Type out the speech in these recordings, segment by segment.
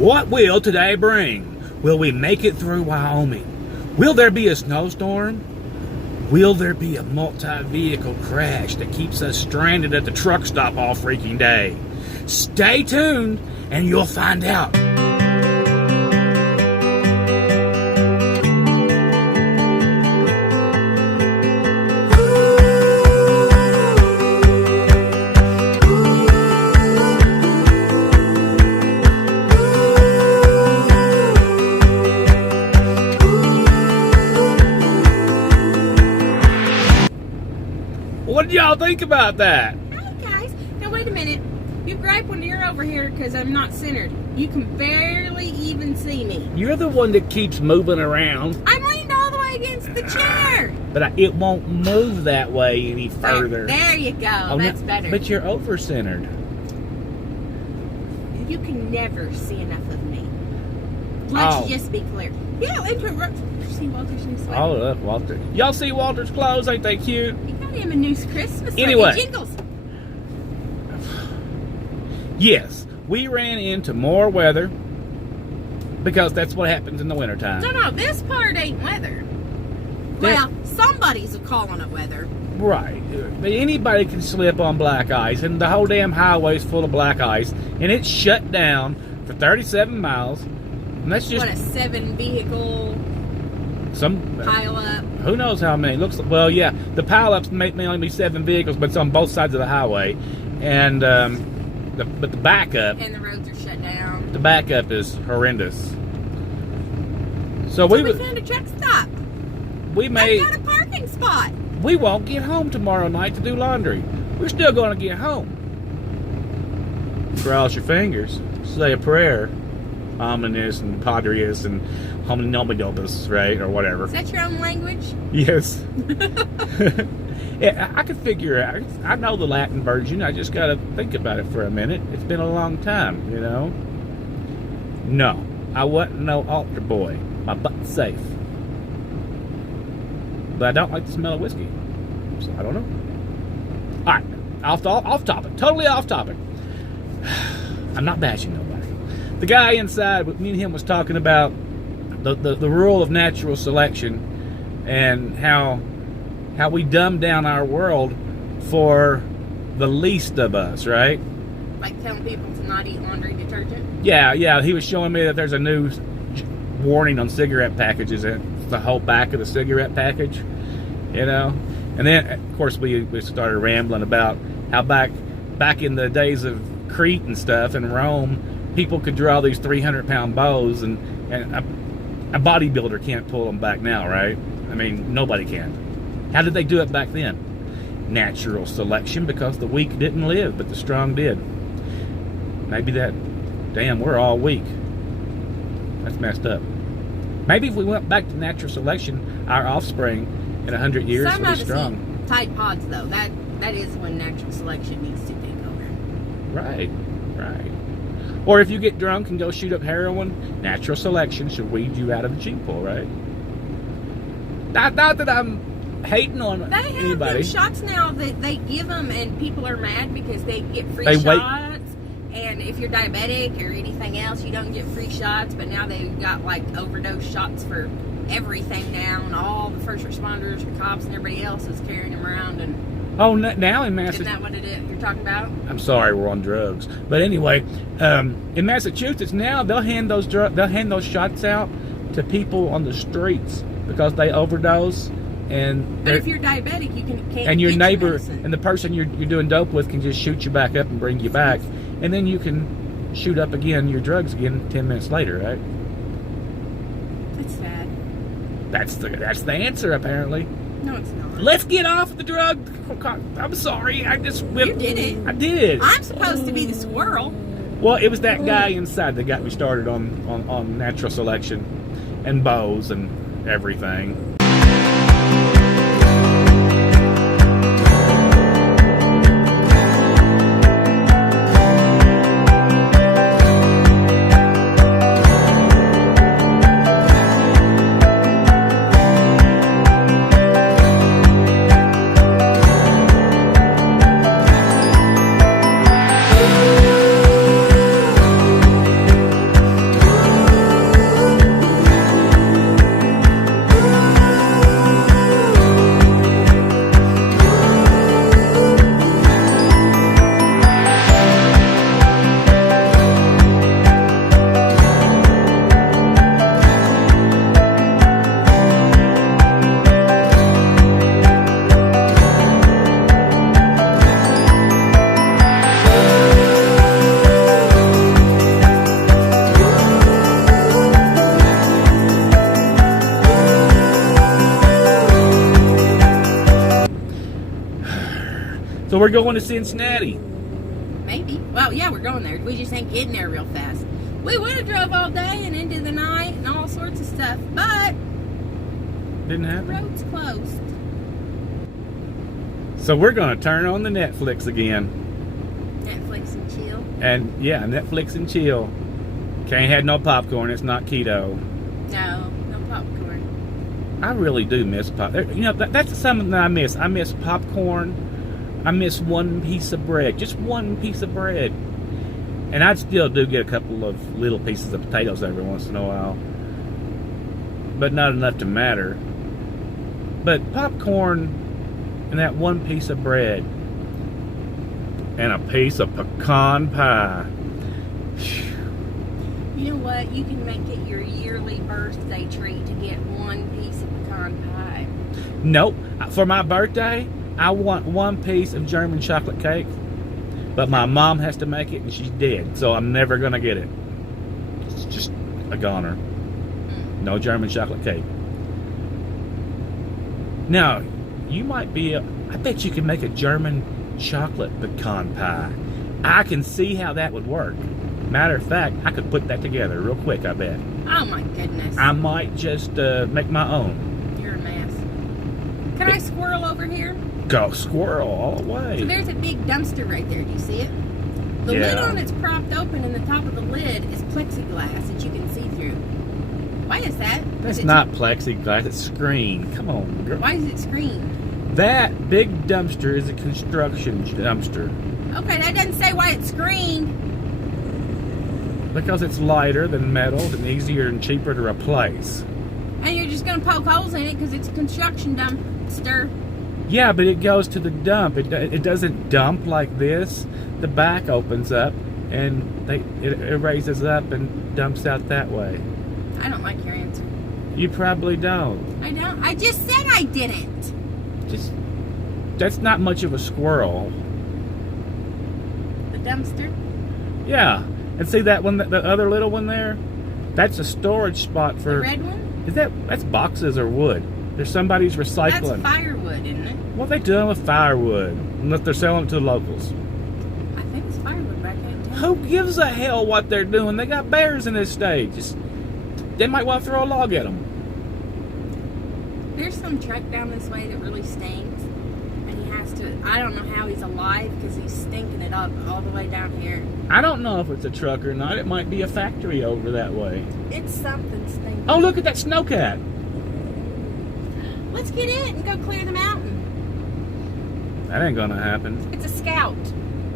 What will today bring? Will we make it through Wyoming? Will there be a snowstorm? Will there be a multi-vehicle crash that keeps us stranded at the truck stop all freaking day? Stay tuned and you'll find out. What did y'all think about that? Hi guys. Now wait a minute. You gripe when you're over here because I'm not centered. You can barely even see me. You're the one that keeps moving around. I'm leaned all the way against the chair. But it won't move that way any further. There you go. That's better. But you're over-centered. You can never see enough of me. Let's just be clear. Yeah, interrupt. See Walter's new sweater. Oh, look, Walter. Y'all see Walter's clothes? Ain't they cute? You got him a new Christmas Anyway. Jingles. Yes, we ran into more weather because that's what happens in the wintertime. No, this part ain't weather. Well, somebody's calling it weather. Right. Anybody can slip on black ice, and the whole damn highway's full of black ice, and it's shut down for 37 miles. And that's just what, a 7-vehicle pileup? Who knows how many? Well, yeah, the pileups may only be 7 vehicles, but it's on both sides of the highway, and but the backup and the roads are shut down. The backup is horrendous. So we found a truck stop. I've got a parking spot. We won't get home tomorrow night to do laundry. We're still going to get home. Cross your fingers. Say a prayer. Ominous and padrius and hominomidobus, right? Or whatever. Is that your own language? Yes. Yeah, I could figure it out. I know the Latin version. I just got to think about it for a minute. It's been a long time, you know. No, I wasn't no altar boy. My butt's safe. But I don't like the smell of whiskey. So I don't know. All right, off topic. Totally off topic. I'm not bashing nobody. The guy inside, me and him was talking about the rule of natural selection and how we dumb down our world for the least of us, right? Like telling people to not eat laundry detergent? Yeah. He was showing me that there's a new warning on cigarette packages. It's the whole back of the cigarette package, you know? And then, of course, we started rambling about how back in the days of Crete and stuff in Rome, people could draw these 300-pound bows, and a bodybuilder can't pull them back now, right? I mean, nobody can. How did they do it back then? Natural selection, because the weak didn't live, but the strong did. Maybe we're all weak. That's messed up. Maybe if we went back to natural selection, our offspring in 100 years would be strong. Some Tide Pods, though. That is when natural selection needs to take over. Right. Or if you get drunk and go shoot up heroin, natural selection should weed you out of the gene pool, right? Not that I'm hating on anybody. They have them shots now that they give them, and people are mad because they get free shots. And if you're diabetic or anything else, you don't get free shots. But now they've got like overdose shots for everything now, and all the first responders, the cops, and everybody else is carrying them around. And now in Massachusetts, isn't that what you're talking about? I'm sorry, we're on drugs. But anyway, in Massachusetts now they'll hand those shots out to people on the streets because they overdose. But if you're diabetic, you can't. And your neighbor and the person you're doing dope with can just shoot you back up and bring you back, and then you can shoot up again your drugs again 10 minutes later, right? That's sad. That's the answer apparently. No, it's not. Let's get off the drug. I'm sorry. You did it. I did. I'm supposed to be the squirrel. Well, it was that guy inside that got me started on natural selection and bows and everything. we're going to Cincinnati. Maybe. Well, yeah, we're going there. We just ain't getting there real fast. We would have drove all day and into the night and all sorts of stuff, but Didn't the happen. road's closed. So we're going to turn on the Netflix again. Netflix and chill. And yeah, Netflix and chill. Can't have no popcorn. It's not keto. No popcorn. I really do miss pop. You know, that's something that I miss. I miss popcorn. I miss one piece of bread. Just one piece of bread. And I still do get a couple of little pieces of potatoes every once in a while. But not enough to matter. But popcorn and that one piece of bread and a piece of pecan pie. You know what? You can make it your yearly birthday treat to get one piece of pecan pie. Nope. For my birthday, I want one piece of German chocolate cake. But my mom has to make it and she's dead. So I'm never going to get it. It's just a goner. No German chocolate cake. Now, you might be I bet you can make a German chocolate pecan pie. I can see how that would work. Matter of fact, I could put that together real quick, I bet. Oh my goodness. I might just make my own. You're a mess. Can I squirrel over here? Go squirrel all the way. So there's a big dumpster right there. Do you see it? The lid on it's propped open and the top of the lid is plexiglass that you can see through. Why is that? That's not plexiglass, it's screen. Come on, girl. Why is it screened? That big dumpster is a construction dumpster. Okay, that doesn't say why it's screened. Because it's lighter than metal and easier and cheaper to replace. And you're just going to poke holes in it because it's a construction dumpster. Yeah, but it goes to the dump. It doesn't dump like this. The back opens up and it raises up and dumps out that way. I don't like your answer. You probably don't. I don't. I just said I didn't. That's not much of a squirrel. The dumpster? Yeah. And see that one, the other little one there? That's a storage spot for... The red one? That's boxes or wood. There's somebody's recycling. That's firewood, isn't it? What are they doing with firewood? Unless they're selling it to the locals. I think it's firewood, but I can't tell. Who gives a hell what they're doing? They got bears in this state. They might want to throw a log at them. There's some truck down this way that really stinks. And he has to... I don't know how he's alive because he's stinking it up all the way down here. I don't know if it's a truck or not. It might be a factory over that way. It's something stinking. Oh, look at that snowcat. Let's get in and go clear the mountain. That ain't gonna happen. It's a scout.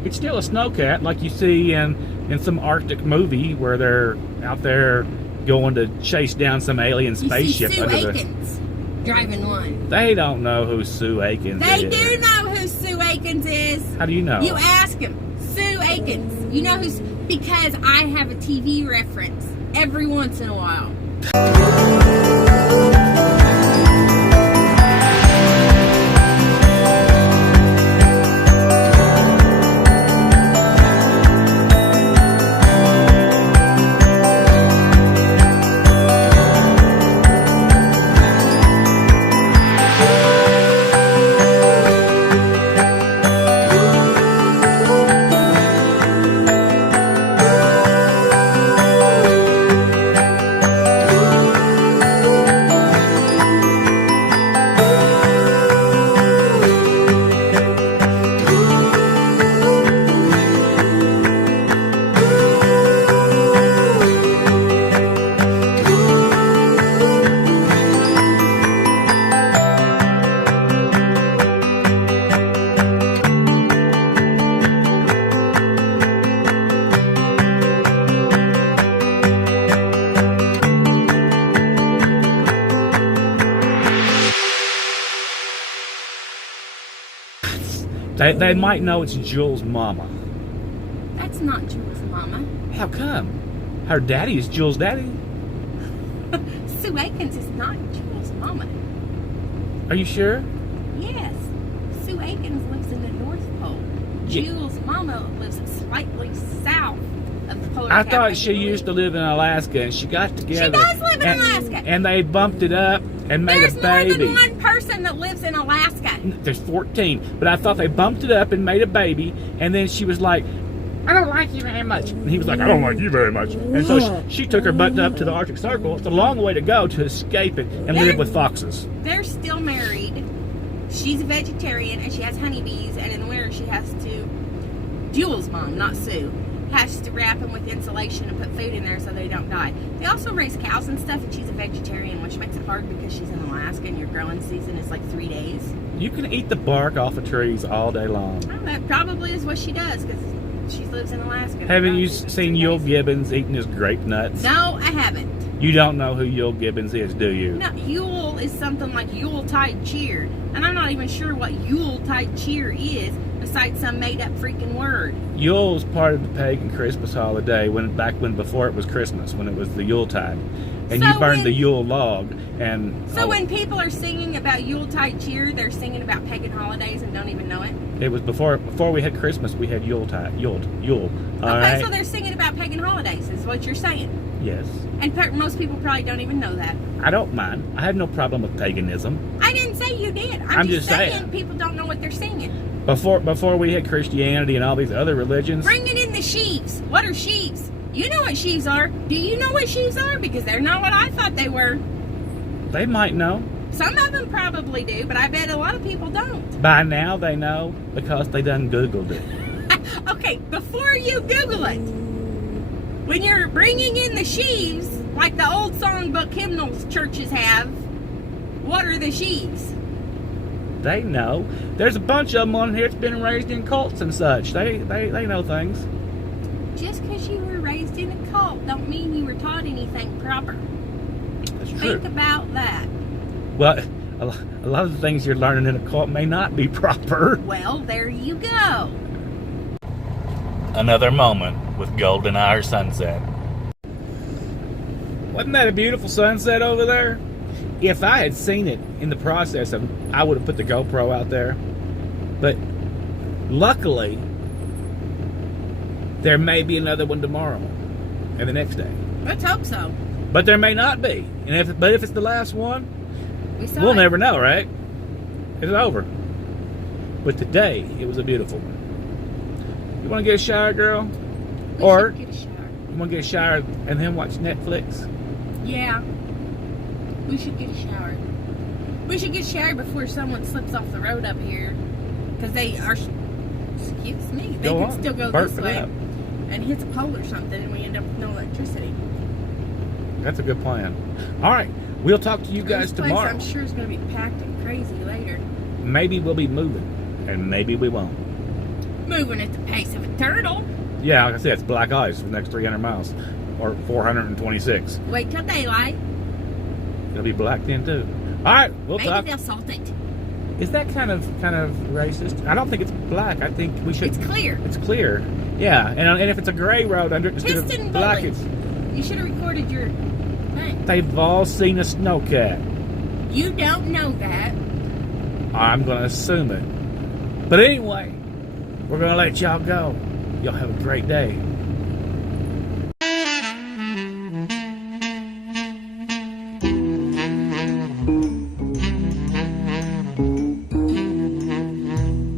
It's still a snowcat like you see in some Arctic movie where they're out there going to chase down some alien spaceship. You see Sue Akins driving one. They don't know who Sue Akins is. They do know who Sue Akins is. How do you know? You ask him. Sue Akins. You know who's... Because I have a TV reference every once in a while. They might know it's Jules' mama. That's not Jules' mama. How come? Her daddy is Jules' daddy. Sue Akins is not Jules' mama. Are you sure? Yes. Sue Akins lives in the North Pole. Jules' mama lives slightly south of the polar cap. I thought she used to live in Alaska and she got together. She does live in Alaska. And they bumped it up and made a baby. There's more than one person that lives in Alaska. There's 14. But I thought they bumped it up and made a baby, and then she was like, I don't like you very much. And he was like, I don't like you very much. And so she took her butt up to the Arctic Circle. It's a long way to go to escape it and live with foxes. They're still married. She's a vegetarian, and she has honeybees, and in the winter she has to, Jules' mom, not Sue, has to wrap them with insulation and put food in there so they don't die. They also raise cows and stuff, and she's a vegetarian, which makes it hard because she's in Alaska and your growing season is like 3 days. You can eat the bark off of trees all day long. Well, that probably is what she does because she lives in Alaska. Haven't you seen Yule Gibbons eating his grape nuts? No, I haven't. You don't know who Yule Gibbons is, do you? No, Yule is something like Yuletide cheer, and I'm not even sure what Yuletide cheer is besides some made-up freaking word. Yule's part of the pagan Christmas holiday before it was Christmas, when it was the Yuletide. And So you burned when- the Yule log. And So when people are singing about Yuletide cheer, they're singing about pagan holidays and don't even know it? it was before we had Christmas, we had Yuletide. Yule. All Okay, right? so they're singing about pagan holidays, is what you're saying. Yes. And most people probably don't even know that. I don't mind. I have no problem with paganism. I didn't say you did. I'm just just saying saying. people don't know what they're singing. Before we had Christianity and all these other religions, Bringing in the sheaves. What are sheaves? You know what sheaves are. Do you know what sheaves are? Because they're not what I thought they were. they might know. Some of them probably do, but I bet a lot of people don't. By now they know because they done Googled it. Okay, before you Google it, when you're bringing in the sheaves, like the old songbook hymnals churches have, what are the sheaves? They know. There's a bunch of them on here that's been raised in cults and such. They know things. Just because you were raised in a cult don't mean you were taught anything proper. That's true. Think about that. Well, a lot of the things you're learning in a cult may not be proper. Well, there you go. Another moment with golden hour sunset. Wasn't that a beautiful sunset over there? If I had seen it in the process, I would have put the GoPro out there. But luckily, there may be another one tomorrow and the next day. Let's hope so. But there may not be. And if it's the last one, We saw we'll it. never know, right? It's over. But today, it was a beautiful one. You want to get a shower, girl? We Or should get a shower. you want to get a shower and then watch Netflix? Yeah. We should get a shower. We should get a shower before someone slips off the road up here. Because they are... Excuse me. They Go could on. still go Burp this it way. up. And hits a pole or something and we end up with no electricity. That's a good plan. All right. We'll talk to you guys This place, tomorrow. I'm sure, is going to be packed and crazy later. Maybe we'll be moving. And maybe we won't. Moving at the pace of a turtle. Yeah, like I said, it's black ice for the next 300 miles. Or 426. Wait till daylight. It'll be black then, too. All right. We'll Maybe talk. they'll salt it. Is that kind of racist? I don't think it's black. I think we should... It's clear. It's clear. Yeah. And if it's a gray road under it, instead Piston of black, bullets. it's... You should have recorded your thing. They've all seen a snowcat. You don't know that. I'm going to assume it. But anyway, we're going to let y'all go. Y'all have a great day.